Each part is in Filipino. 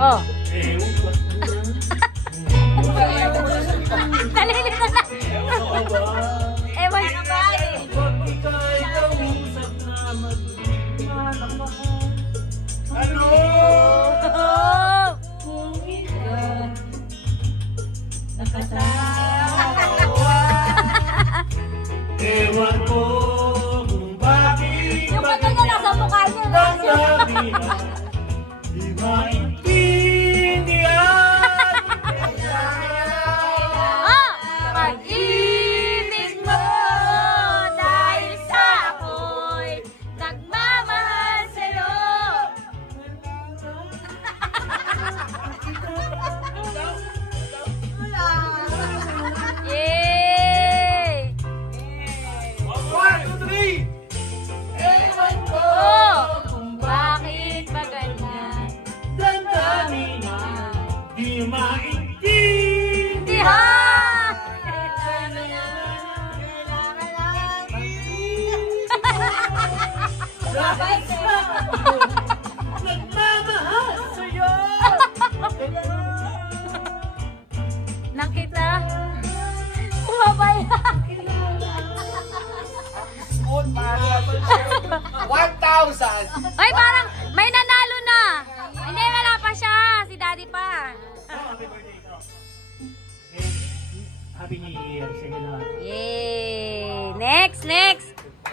Oh. Nalilito na. Ewan ka ba eh. Ano? Ewan ko kung bakit Yung pati niya nasa mukha niya. di maintindihan. Oh! Pag-ibig mo dahil sa ako'y nagmamahal sa'yo. Yay! 1, 2, 3. Ewan ko Oh! Bakit ba ganyan? damdamin na di maintindihan. Dihan! Dahil sa ako, nagmamahal sa'yo. Nakita? Bumabay. Smooth, mahal. 1,000. Ay, parang may nanalo na. Hindi, wala pa siya. Si Daddy pa. Happy birthday ito. Happy New Year sa inyo lahat. Yay! Next, next.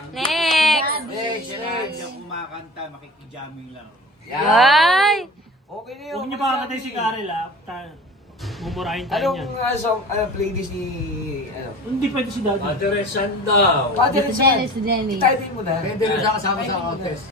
Next. Hindi ako kumakanta, makikijamming lang. Ay! Okay na yun. Huwag niyo pa kakatay si Karel ha. Mumurahin tayo niya. Anong song, playlist ni, ano? Hindi pwede si Daddy. Adoration daw. Father and Son. Si Jenny. Typing mo na. Pwede rin sa kasama sa contest.